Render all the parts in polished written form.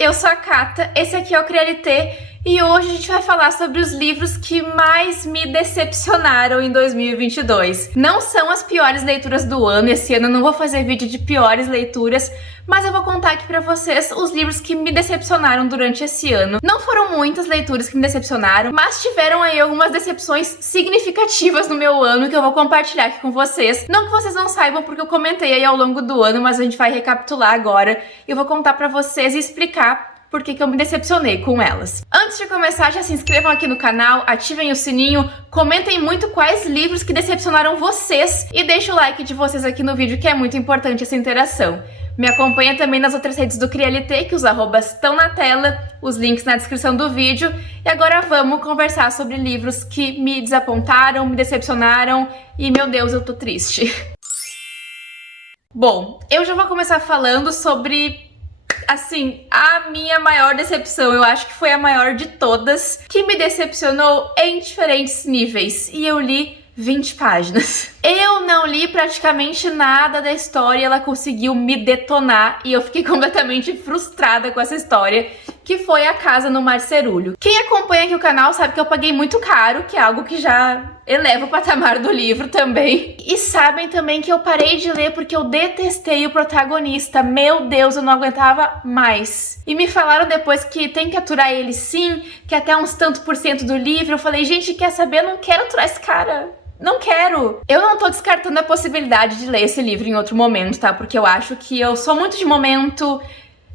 eu sou a Cata, esse aqui é o CriaLT e hoje a gente vai falar sobre os livros que mais me decepcionaram em 2022. Não são as piores leituras do ano, esse ano eu não vou fazer vídeo de piores leituras, mas eu vou contar aqui pra vocês os livros que me decepcionaram durante esse ano. Não foram muitas leituras que me decepcionaram, mas tiveram aí algumas decepções significativas no meu ano que eu vou compartilhar aqui com vocês. Não que vocês não saibam porque eu comentei aí ao longo do ano, mas a gente vai recapitular agora e eu vou contar pra vocês e explicar por que eu me decepcionei com elas. Antes de começar, já se inscrevam aqui no canal, ativem o sininho, comentem muito quais livros que decepcionaram vocês e deixem o like de vocês aqui no vídeo, que é muito importante essa interação. Me acompanha também nas outras redes do CriaLT, que os arrobas estão na tela, os links na descrição do vídeo. E agora vamos conversar sobre livros que me desapontaram, me decepcionaram e, meu Deus, eu tô triste. Bom, eu já vou começar falando sobre, assim, a minha maior decepção. Eu acho que foi a maior de todas, que me decepcionou em diferentes níveis. E eu li 20 páginas. Eu não li praticamente nada da história, ela conseguiu me detonar e eu fiquei completamente frustrada com essa história, que foi A Casa no Marcerulho. Quem acompanha aqui o canal sabe que eu paguei muito caro, que é algo que já eleva o patamar do livro também. E sabem também que eu parei de ler porque eu detestei o protagonista. Meu Deus, eu não aguentava mais. E me falaram depois que tem que aturar ele sim, que até uns tanto por cento do livro. Eu falei, gente, quer saber? Eu não quero aturar esse cara. Não quero! Eu não tô descartando a possibilidade de ler esse livro em outro momento, tá? Porque eu acho que eu sou muito de momento,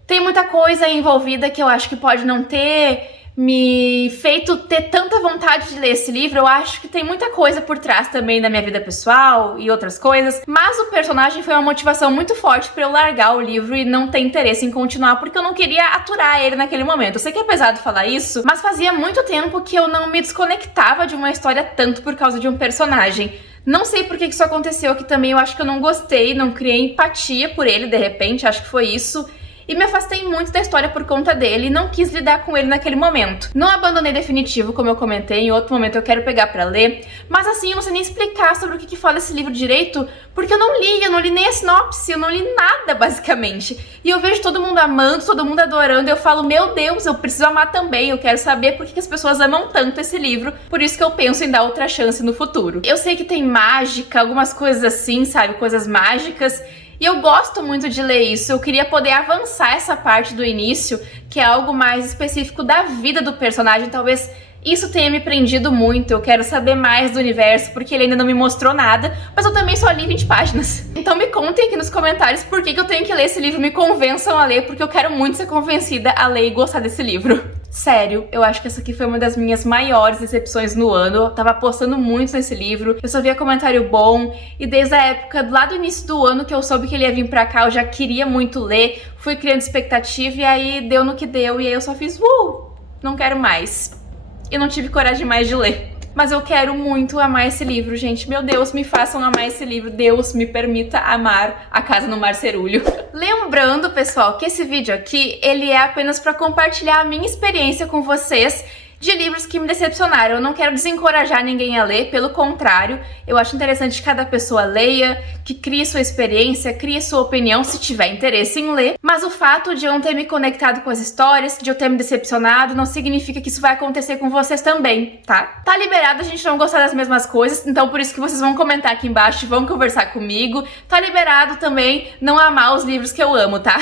tem muita coisa envolvida que eu acho que pode não ter me feito ter tanta vontade de ler esse livro. Eu acho que tem muita coisa por trás também da minha vida pessoal e outras coisas, mas o personagem foi uma motivação muito forte pra eu largar o livro e não ter interesse em continuar, porque eu não queria aturar ele naquele momento. Eu sei que é pesado falar isso, mas fazia muito tempo que eu não me desconectava de uma história tanto por causa de um personagem. Não sei por que isso aconteceu aqui também, eu acho que eu não gostei, não criei empatia por ele de repente, acho que foi isso. E me afastei muito da história por conta dele e não quis lidar com ele naquele momento. Não abandonei definitivo, como eu comentei, em outro momento eu quero pegar pra ler, mas assim, eu não sei nem explicar sobre o que fala esse livro direito, porque eu não li nem a sinopse, eu não li nada, basicamente. E eu vejo todo mundo amando, todo mundo adorando, e eu falo, meu Deus, eu preciso amar também, eu quero saber por que as pessoas amam tanto esse livro, por isso que eu penso em dar outra chance no futuro. Eu sei que tem mágica, algumas coisas assim, sabe, coisas mágicas, e eu gosto muito de ler isso, eu queria poder avançar essa parte do início, que é algo mais específico da vida do personagem, talvez isso tenha me prendido muito, eu quero saber mais do universo, porque ele ainda não me mostrou nada, mas eu também só li 20 páginas. Então me contem aqui nos comentários por que eu tenho que ler esse livro, me convençam a ler, porque eu quero muito ser convencida a ler e gostar desse livro. Sério, eu acho que essa aqui foi uma das minhas maiores decepções no ano. Eu tava apostando muito nesse livro, eu só via comentário bom, e desde a época, lá do início do ano, que eu soube que ele ia vir pra cá, eu já queria muito ler, fui criando expectativa, e aí deu no que deu, e aí eu só fiz, não quero mais. E não tive coragem mais de ler. Mas eu quero muito amar esse livro, gente. Meu Deus, me façam amar esse livro. Deus me permita amar A Casa no Marcerulho. Lembrando, pessoal, que esse vídeo aqui, ele é apenas para compartilhar a minha experiência com vocês de livros que me decepcionaram. Eu não quero desencorajar ninguém a ler, pelo contrário, eu acho interessante que cada pessoa leia, que crie sua experiência, crie sua opinião, se tiver interesse em ler. Mas o fato de eu não ter me conectado com as histórias, de eu ter me decepcionado, não significa que isso vai acontecer com vocês também, tá? Tá liberado a gente não gostar das mesmas coisas, então por isso que vocês vão comentar aqui embaixo, vão conversar comigo. Tá liberado também não amar os livros que eu amo, tá?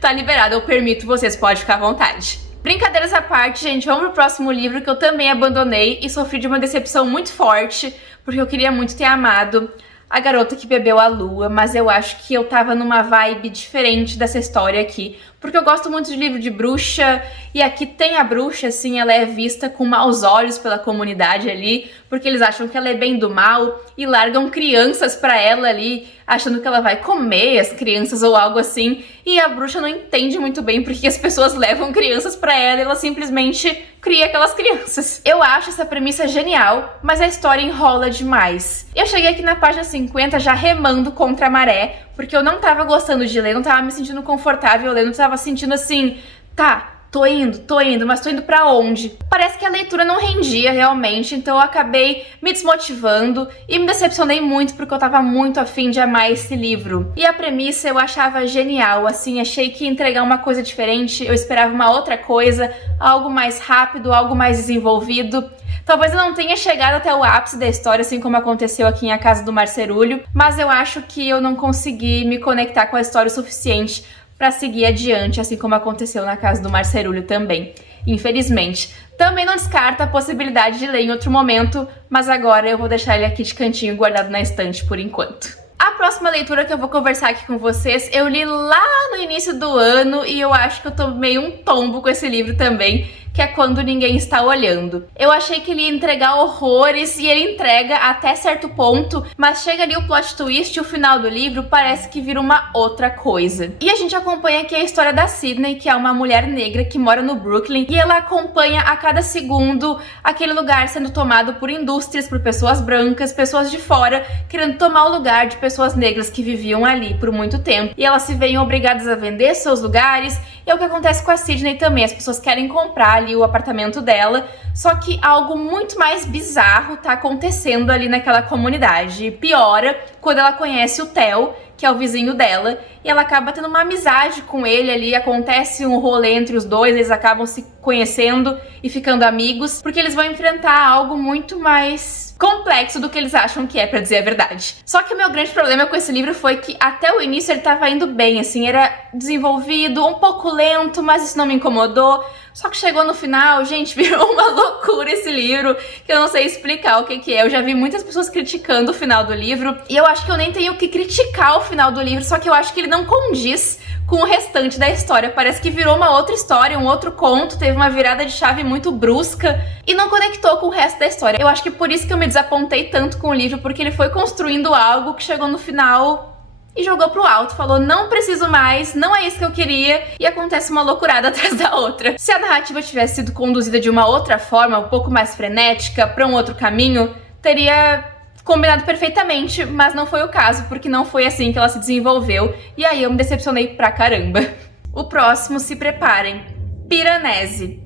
Tá liberado, eu permito vocês, pode ficar à vontade. Brincadeiras à parte, gente, vamos pro próximo livro que eu também abandonei e sofri de uma decepção muito forte, porque eu queria muito ter amado A Garota que Bebeu a Lua, mas eu acho que eu tava numa vibe diferente dessa história aqui, porque eu gosto muito de livro de bruxa, e aqui tem a bruxa, assim, ela é vista com maus olhos pela comunidade ali, porque eles acham que ela é bem do mal, e largam crianças pra ela ali, achando que ela vai comer as crianças ou algo assim, e a bruxa não entende muito bem porque as pessoas levam crianças pra ela e ela simplesmente cria aquelas crianças. Eu acho essa premissa genial, mas a história enrola demais. Eu cheguei aqui na página 50 já remando contra a maré, porque eu não tava gostando de ler, não tava me sentindo confortável lendo, não tava sentindo assim, tá, tô indo, mas tô indo pra onde? Parece que a leitura não rendia realmente, então eu acabei me desmotivando e me decepcionei muito porque eu tava muito afim de amar esse livro. E a premissa eu achava genial, assim, achei que ia entregar uma coisa diferente, eu esperava uma outra coisa, algo mais rápido, algo mais desenvolvido. Talvez eu não tenha chegado até o ápice da história, assim como aconteceu aqui em A Casa do Marcerulho, mas eu acho que eu não consegui me conectar com a história o suficiente pra seguir adiante, assim como aconteceu na Casa do Marcerulho também, infelizmente. Também não descarta a possibilidade de ler em outro momento, mas agora eu vou deixar ele aqui de cantinho guardado na estante por enquanto. A próxima leitura que eu vou conversar aqui com vocês, eu li lá no início do ano e eu acho que eu tomei um tombo com esse livro também, que é Quando Ninguém Está Olhando. Eu achei que ele ia entregar horrores e ele entrega até certo ponto, mas chega ali o plot twist e o final do livro parece que vira uma outra coisa. E a gente acompanha aqui a história da Sydney, que é uma mulher negra que mora no Brooklyn, e ela acompanha a cada segundo aquele lugar sendo tomado por indústrias, por pessoas brancas, pessoas de fora, querendo tomar o lugar de pessoas negras que viviam ali por muito tempo. E elas se veem obrigadas a vender seus lugares, e é o que acontece com a Sydney também. As pessoas querem comprar ali o apartamento dela, só que algo muito mais bizarro tá acontecendo ali naquela comunidade. E piora quando ela conhece o Theo, que é o vizinho dela, e ela acaba tendo uma amizade com ele ali, acontece um rolê entre os dois, eles acabam se conhecendo e ficando amigos, porque eles vão enfrentar algo muito mais complexo do que eles acham que é, pra dizer a verdade. Só que o meu grande problema com esse livro foi que até o início ele tava indo bem, assim, era desenvolvido, um pouco lento, mas isso não me incomodou. Só que chegou no final, gente, virou uma loucura esse livro, que eu não sei explicar o que é. Eu já vi muitas pessoas criticando o final do livro, e eu acho que eu nem tenho que criticar o final do livro, só que eu acho que ele não condiz com o restante da história. Parece que virou uma outra história, um outro conto, teve uma virada de chave muito brusca e não conectou com o resto da história. Eu acho que por isso que eu me desapontei tanto com o livro, porque ele foi construindo algo que chegou no final e jogou pro alto, falou, não preciso mais, não é isso que eu queria, e acontece uma loucurada atrás da outra. Se a narrativa tivesse sido conduzida de uma outra forma, um pouco mais frenética, pra um outro caminho, teria combinado perfeitamente, mas não foi o caso, porque não foi assim que ela se desenvolveu, e aí eu me decepcionei pra caramba. O próximo, se preparem, Piranesi.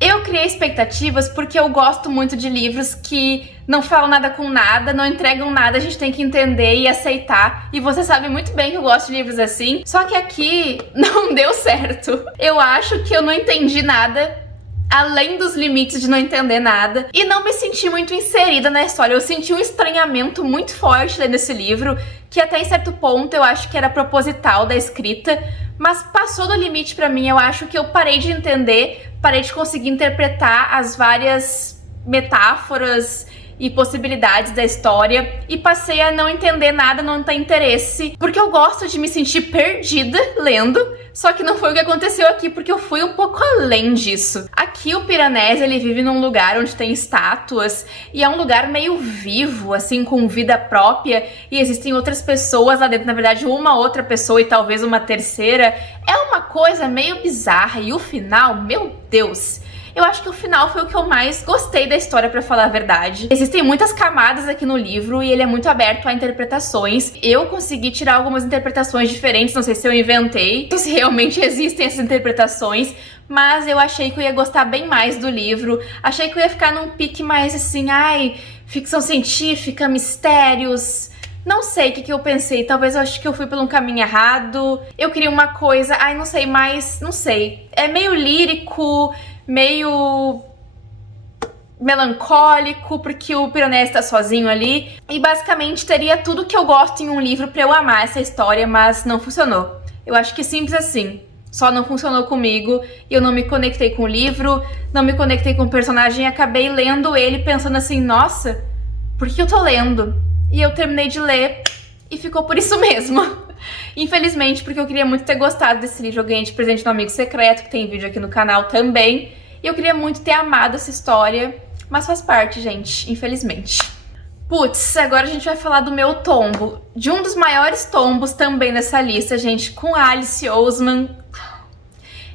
Eu criei expectativas porque eu gosto muito de livros que não falam nada com nada, não entregam nada, a gente tem que entender e aceitar. E você sabe muito bem que eu gosto de livros assim, só que aqui não deu certo. Eu acho que eu não entendi nada, além dos limites de não entender nada, e não me senti muito inserida na história. Eu senti um estranhamento muito forte lendo esse livro, que até em certo ponto eu acho que era proposital da escrita, mas passou do limite pra mim. Eu acho que eu parei de entender, parei de conseguir interpretar as várias metáforas e possibilidades da história e passei a não entender nada, não ter interesse, porque eu gosto de me sentir perdida lendo, só que não foi o que aconteceu aqui, porque eu fui um pouco além disso. Aqui o Piranesi, ele vive num lugar onde tem estátuas e é um lugar meio vivo, assim, com vida própria, e existem outras pessoas lá dentro, na verdade uma outra pessoa e talvez uma terceira. É uma coisa meio bizarra e o final, meu Deus, eu acho que o final foi o que eu mais gostei da história, pra falar a verdade. Existem muitas camadas aqui no livro e ele é muito aberto a interpretações. Eu consegui tirar algumas interpretações diferentes, não sei se eu inventei, se realmente existem essas interpretações, mas eu achei que eu ia gostar bem mais do livro. Achei que eu ia ficar num pique mais assim, ai, ficção científica, mistérios. Não sei o que eu pensei, talvez eu acho que eu fui por um caminho errado. Eu queria uma coisa, ai, não sei, mais, não sei. É meio lírico, meio melancólico, porque o Piranesi tá sozinho ali. E basicamente teria tudo que eu gosto em um livro pra eu amar essa história, mas não funcionou. Eu acho que simples assim. Só não funcionou comigo e eu não me conectei com o livro, não me conectei com o personagem e acabei lendo ele pensando assim, nossa, por que eu tô lendo? E eu terminei de ler e ficou por isso mesmo. Infelizmente, porque eu queria muito ter gostado desse livro, eu ganhei de presente no Amigo Secreto, que tem vídeo aqui no canal também. E eu queria muito ter amado essa história, mas faz parte, gente, infelizmente. Putz, agora a gente vai falar do meu tombo. De um dos maiores tombos também nessa lista, gente, com a Alice Oseman.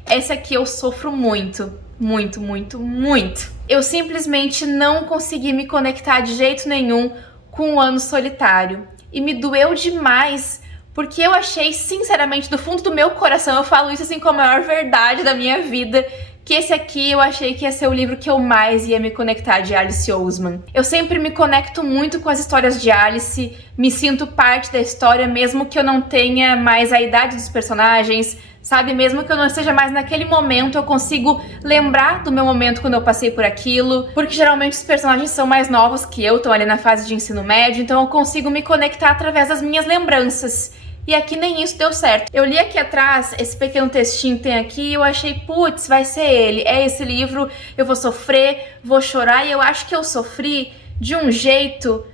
Esse aqui eu sofro muito, muito, muito, muito. Eu simplesmente não consegui me conectar de jeito nenhum com o Ano Solitário. E me doeu demais, porque eu achei, sinceramente, do fundo do meu coração, eu falo isso assim com a maior verdade da minha vida, que esse aqui eu achei que ia ser o livro que eu mais ia me conectar, de Alice Oseman. Eu sempre me conecto muito com as histórias de Alice, me sinto parte da história, mesmo que eu não tenha mais a idade dos personagens, sabe? Mesmo que eu não esteja mais naquele momento, eu consigo lembrar do meu momento quando eu passei por aquilo, porque geralmente os personagens são mais novos que eu, estão ali na fase de ensino médio, então eu consigo me conectar através das minhas lembranças. E aqui nem isso deu certo. Eu li aqui atrás, esse pequeno textinho que tem aqui, e eu achei, putz, vai ser ele. É esse livro, eu vou sofrer, vou chorar, e eu acho que eu sofri de um jeito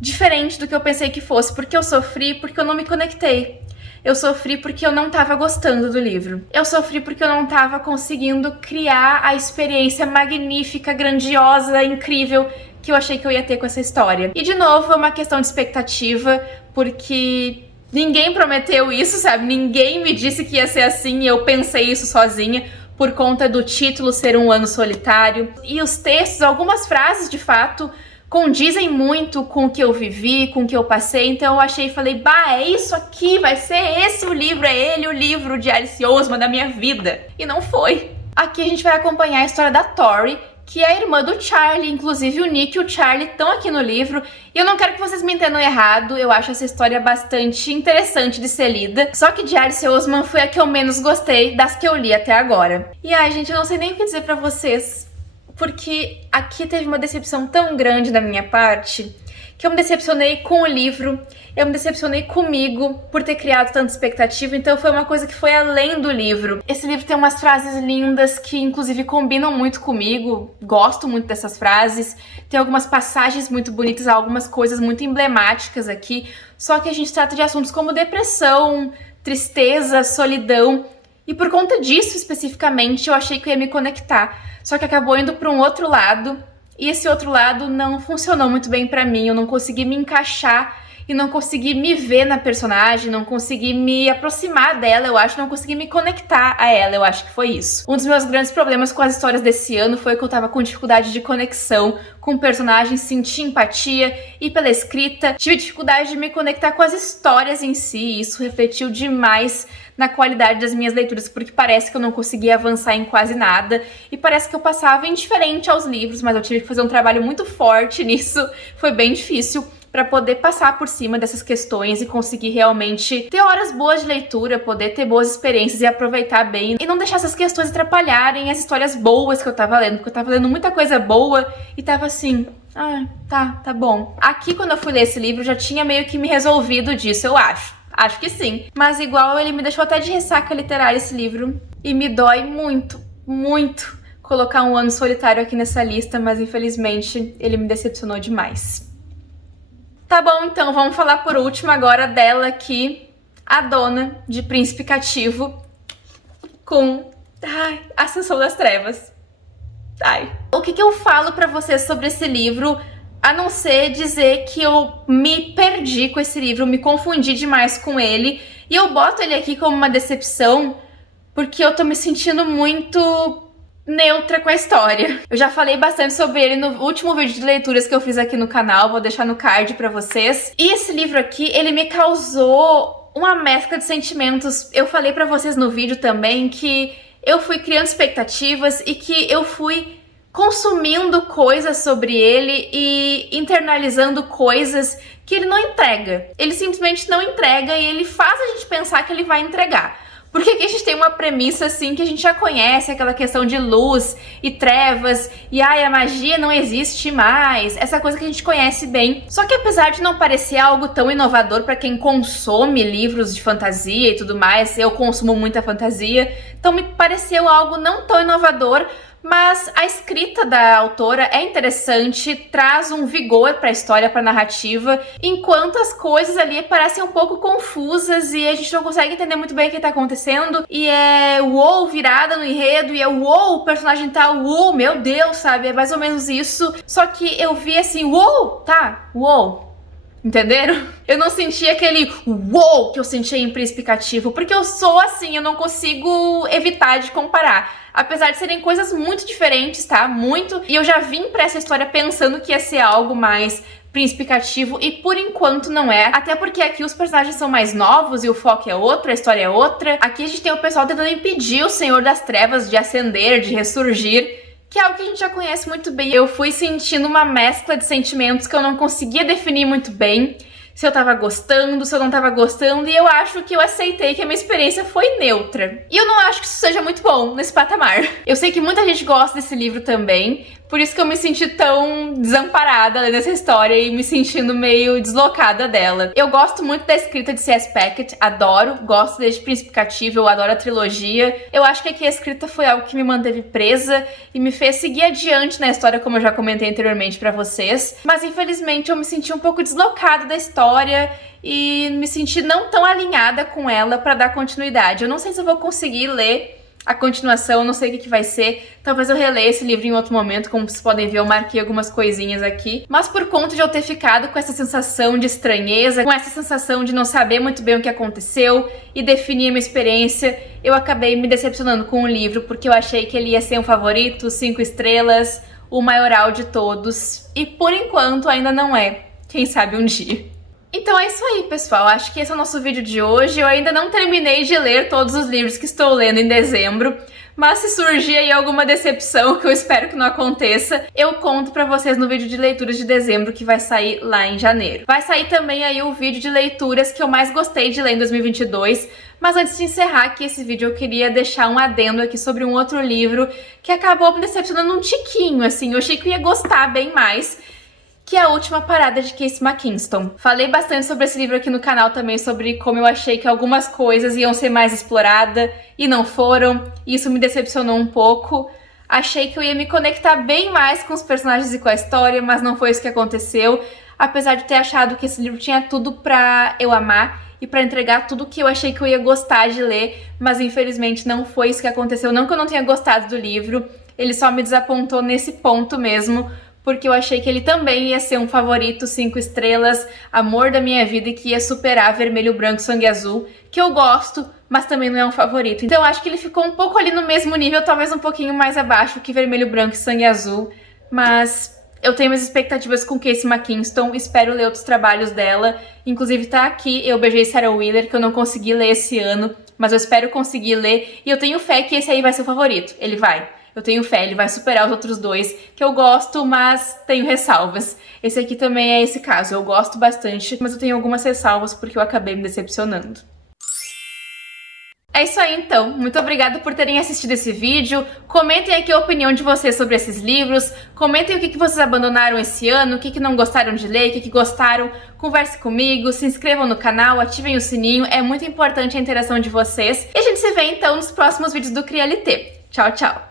diferente do que eu pensei que fosse. Porque eu sofri porque eu não me conectei. Eu sofri porque eu não tava gostando do livro. Eu sofri porque eu não tava conseguindo criar a experiência magnífica, grandiosa, incrível que eu achei que eu ia ter com essa história. E de novo, é uma questão de expectativa, porque ninguém prometeu isso, sabe? Ninguém me disse que ia ser assim e eu pensei isso sozinha por conta do título ser Um Ano Solitário. E os textos, algumas frases de fato, condizem muito com o que eu vivi, com o que eu passei, então eu achei e falei, bah, é isso aqui, vai ser esse o livro, é ele o livro de Alice Oseman da minha vida. E não foi. Aqui a gente vai acompanhar a história da Tori, que é a irmã do Charlie, inclusive o Nick e o Charlie estão aqui no livro, e eu não quero que vocês me entendam errado, eu acho essa história bastante interessante de ser lida, só que de Alice Oseman foi a que eu menos gostei das que eu li até agora. E ai, gente, eu não sei nem o que dizer pra vocês, porque aqui teve uma decepção tão grande da minha parte, que eu me decepcionei com o livro, eu me decepcionei comigo por ter criado tanta expectativa, então foi uma coisa que foi além do livro. Esse livro tem umas frases lindas que inclusive combinam muito comigo, gosto muito dessas frases, tem algumas passagens muito bonitas, algumas coisas muito emblemáticas aqui, só que a gente trata de assuntos como depressão, tristeza, solidão, e por conta disso especificamente eu achei que eu ia me conectar, só que acabou indo para um outro lado, e esse outro lado não funcionou muito bem pra mim, eu não consegui me encaixar e não consegui me ver na personagem, não consegui me aproximar dela, eu acho, não consegui me conectar a ela, eu acho que foi isso. Um dos meus grandes problemas com as histórias desse ano foi que eu tava com dificuldade de conexão com o personagem, senti empatia e pela escrita, tive dificuldade de me conectar com as histórias em si, e isso refletiu demais na qualidade das minhas leituras, porque parece que eu não conseguia avançar em quase nada, e parece que eu passava indiferente aos livros, mas eu tive que fazer um trabalho muito forte nisso, foi bem difícil, para poder passar por cima dessas questões e conseguir realmente ter horas boas de leitura, poder ter boas experiências e aproveitar bem, e não deixar essas questões atrapalharem as histórias boas que eu tava lendo, porque eu tava lendo muita coisa boa e tava assim, ah, tá bom. Aqui, quando eu fui ler esse livro, eu já tinha meio que me resolvido disso, eu acho. Acho que sim. Mas igual, ele me deixou até de ressaca literária esse livro, e me dói muito, muito colocar Um Ano Solitário aqui nessa lista, mas infelizmente ele me decepcionou demais. Tá bom, então, vamos falar por último agora dela aqui, a dona de Príncipe Cativo, com Ascensão das Trevas. O que eu falo pra vocês sobre esse livro, a não ser dizer que eu me perdi com esse livro, me confundi demais com ele, e eu boto ele aqui como uma decepção, porque eu tô me sentindo muito neutra com a história. Eu já falei bastante sobre ele no último vídeo de leituras que eu fiz aqui no canal, vou deixar no card pra vocês. E esse livro aqui, ele me causou uma mescla de sentimentos. Eu falei pra vocês no vídeo também que eu fui criando expectativas e que eu fui consumindo coisas sobre ele e internalizando coisas que ele não entrega. Ele simplesmente não entrega e ele faz a gente pensar que ele vai entregar. Porque aqui a gente tem uma premissa assim que a gente já conhece, aquela questão de luz e trevas, e a magia não existe mais, essa coisa que a gente conhece bem. Só que apesar de não parecer algo tão inovador para quem consome livros de fantasia e tudo mais, eu consumo muita fantasia, então me pareceu algo não tão inovador, mas a escrita da autora é interessante, traz um vigor para a história, para a narrativa, enquanto as coisas ali parecem um pouco confusas e a gente não consegue entender muito bem o que está acontecendo, e é uou, virada no enredo, e é uou, o personagem tá uou, meu Deus, sabe? É mais ou menos isso, só que eu vi assim, uou, tá, uou. Entenderam? Eu não senti aquele uou que eu senti em Príncipe Cativo, porque eu sou assim, eu não consigo evitar de comparar. Apesar de serem coisas muito diferentes, tá? Muito. E eu já vim pra essa história pensando que ia ser algo mais Príncipe Cativo, e por enquanto não é, até porque aqui os personagens são mais novos e o foco é outro, a história é outra. Aqui a gente tem o pessoal tentando impedir o Senhor das Trevas de ascender, de ressurgir, que é algo que a gente já conhece muito bem. Eu fui sentindo uma mescla de sentimentos que eu não conseguia definir muito bem, se eu tava gostando, se eu não tava gostando, e eu acho que eu aceitei que a minha experiência foi neutra. E eu não acho que isso seja muito bom nesse patamar. Eu sei que muita gente gosta desse livro também, por isso que eu me senti tão desamparada lendo essa história e me sentindo meio deslocada dela. Eu gosto muito da escrita de C.S. Packet, adoro, gosto deste Príncipe Cativo, eu adoro a trilogia. Eu acho que aqui a escrita foi algo que me manteve presa e me fez seguir adiante na história, como eu já comentei anteriormente pra vocês. Mas infelizmente eu me senti um pouco deslocada da história e me senti não tão alinhada com ela pra dar continuidade. Eu não sei se eu vou conseguir ler a continuação, não sei o que vai ser. Talvez eu releia esse livro em outro momento, como vocês podem ver, eu marquei algumas coisinhas aqui. Mas por conta de eu ter ficado com essa sensação de estranheza, com essa sensação de não saber muito bem o que aconteceu e definir a minha experiência, eu acabei me decepcionando com o livro, porque eu achei que ele ia ser um favorito, 5 estrelas, o maioral de todos. E por enquanto ainda não é. Quem sabe um dia. Então é isso aí, pessoal. Acho que esse é o nosso vídeo de hoje. Eu ainda não terminei de ler todos os livros que estou lendo em dezembro, mas se surgir aí alguma decepção, que eu espero que não aconteça, eu conto pra vocês no vídeo de leituras de dezembro, que vai sair lá em janeiro. Vai sair também aí o vídeo de leituras que eu mais gostei de ler em 2022, mas antes de encerrar aqui esse vídeo, eu queria deixar um adendo aqui sobre um outro livro que acabou me decepcionando um tiquinho, assim. Eu achei que eu ia gostar bem mais, que é A Última Parada de Casey McKinston. Falei bastante sobre esse livro aqui no canal também, sobre como eu achei que algumas coisas iam ser mais exploradas e não foram, e isso me decepcionou um pouco. Achei que eu ia me conectar bem mais com os personagens e com a história, mas não foi isso que aconteceu, apesar de ter achado que esse livro tinha tudo pra eu amar e pra entregar tudo que eu achei que eu ia gostar de ler, mas infelizmente não foi isso que aconteceu. Não que eu não tenha gostado do livro, ele só me desapontou nesse ponto mesmo, porque eu achei que ele também ia ser um favorito 5 estrelas, amor da minha vida, e que ia superar Vermelho, Branco, Sangue Azul, que eu gosto, mas também não é um favorito. Então eu acho que ele ficou um pouco ali no mesmo nível, talvez um pouquinho mais abaixo que Vermelho, Branco e Sangue Azul, mas eu tenho minhas expectativas com Casey McKinston, espero ler outros trabalhos dela, inclusive tá aqui Eu Beijei Sarah Wheeler, que eu não consegui ler esse ano, mas eu espero conseguir ler, e eu tenho fé que esse aí vai ser o favorito, ele vai. Eu tenho fé, ele vai superar os outros dois, que eu gosto, mas tenho ressalvas. Esse aqui também é esse caso, eu gosto bastante, mas eu tenho algumas ressalvas porque eu acabei me decepcionando. É isso aí então, muito obrigada por terem assistido esse vídeo, comentem aqui a opinião de vocês sobre esses livros, comentem o que vocês abandonaram esse ano, o que não gostaram de ler, o que gostaram, converse comigo, se inscrevam no canal, ativem o sininho, é muito importante a interação de vocês, e a gente se vê então nos próximos vídeos do CriaLT. Tchau, tchau!